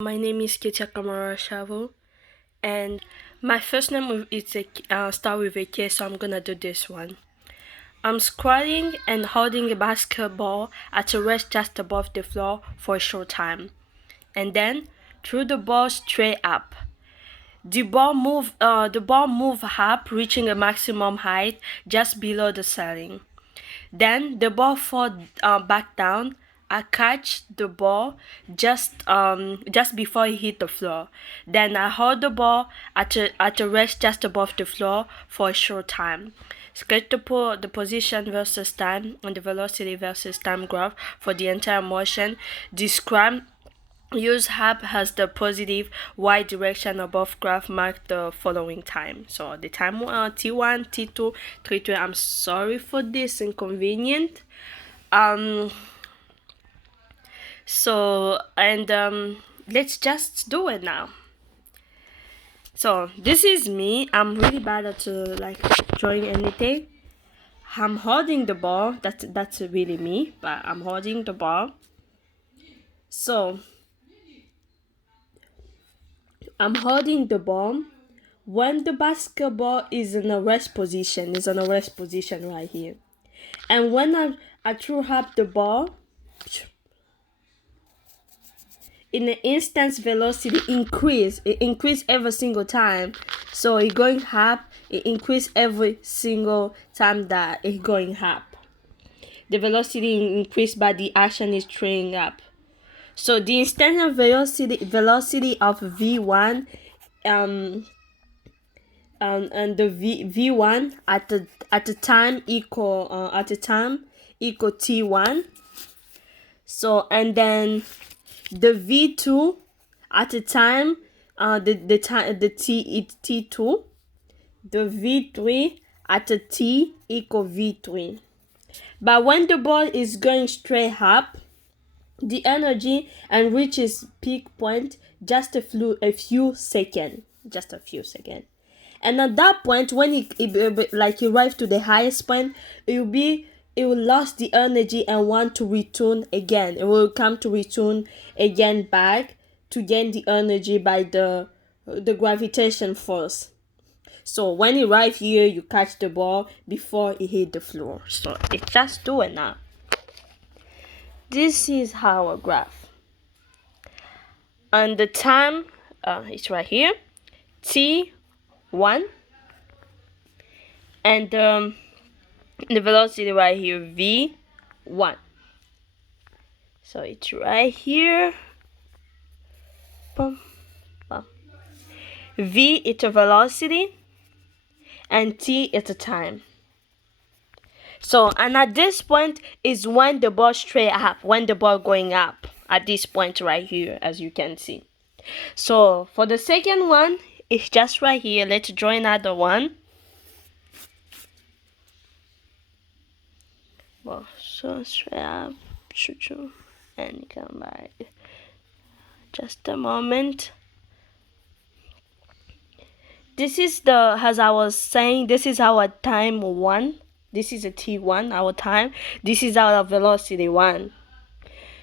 My name is Ketia Kamara Shavu, and my first name is start with a K, so I'm gonna do this one. I'm squatting and holding a basketball at a rest just above the floor for a short time, and then threw the ball straight up. The ball moved up, reaching a maximum height just below the ceiling. Then the ball fall back down. I catch the ball just before it hit the floor. Then I hold the ball at a rest just above the floor for a short time. Sketch the position versus time and the velocity versus time graph for the entire motion. Describe. Use hap as the positive y direction above graph. Mark the following time. So the time t1, t2, t3. I'm sorry for this inconvenient. Let's just do it now. So this is me. I'm really bad at drawing anything. I'm holding the ball. That's really me, but I'm holding the ball. So I'm holding the ball. When the basketball is in a rest position, right here. And when I threw up the ball, in an instance velocity it increase every single time. So it going up, it increase every single time that it going up. The velocity increased by the action is throwing up. So the instantaneous velocity of v1 and the v1 at the time equal t1. So and then the v2 at the time t2. The v3 at the t equal v3. But when the ball is going straight up, the energy and reaches peak point just a few seconds. And at that point, when it arrives to the highest point, it will lose the energy and want to return again. It will come to return again back to gain the energy by the gravitation force. So when it arrives here, you catch the ball before it hit the floor. So it's just do it now. This is our graph. And the time it's right here, t1, and the velocity right here, v1. So it's right here. Boom, boom. V is a velocity and t is a time. So and at this point is when the ball straight up, when the ball going up at this point right here, as you can see. So for the second one, it's just right here. Let's draw another one. Well, so straight up, and come back. Just a moment. This is as I was saying, this is our time 1. This is a t1, our time. This is our velocity 1.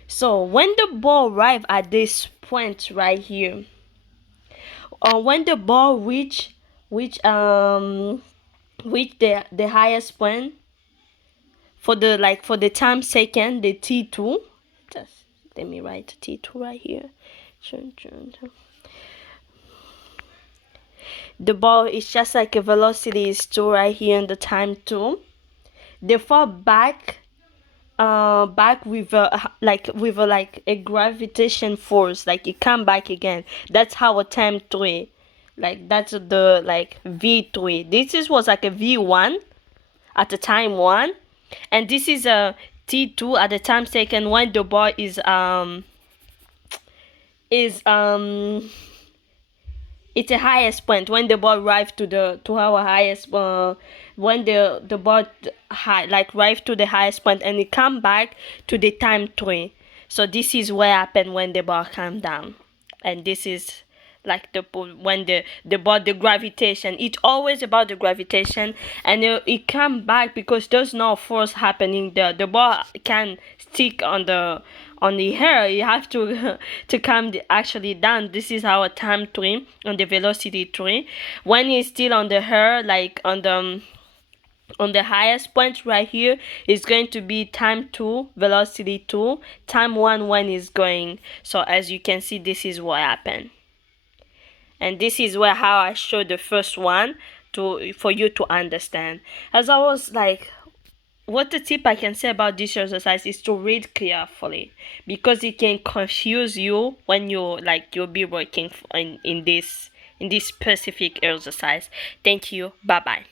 So when the ball arrive at this point right here, or when the ball reach the highest point for the time second, the t2. Just let me write t2 right here. The ball is just like a velocity is 2 right here in the time 2. They fall back with a gravitation force, like it come back again. That's how a time 3, that's the v3. This was like a v1 at the time 1, and this is a t2 at the time second when the ball it's the highest point, when the ball arrives to our highest when the ball arrives to the highest point and it come back to the time 3. So this is what happened when the ball come down, and this is when the gravitation. It's always about the gravitation, and it come back because there's no force happening there. The ball can stick on the on the hair, you have to to come actually down. This is our time 3 on the velocity 3. When it's still on the hair, like on the highest point right here, is going to be time 2, velocity 2, time 1 when it's going. So as you can see, this is what happened. And this is where how I showed the first one to for you to understand. As I was like, what the tip I can say about this exercise is to read carefully, because it can confuse you when you'll be working in this specific exercise. Thank you. Bye bye.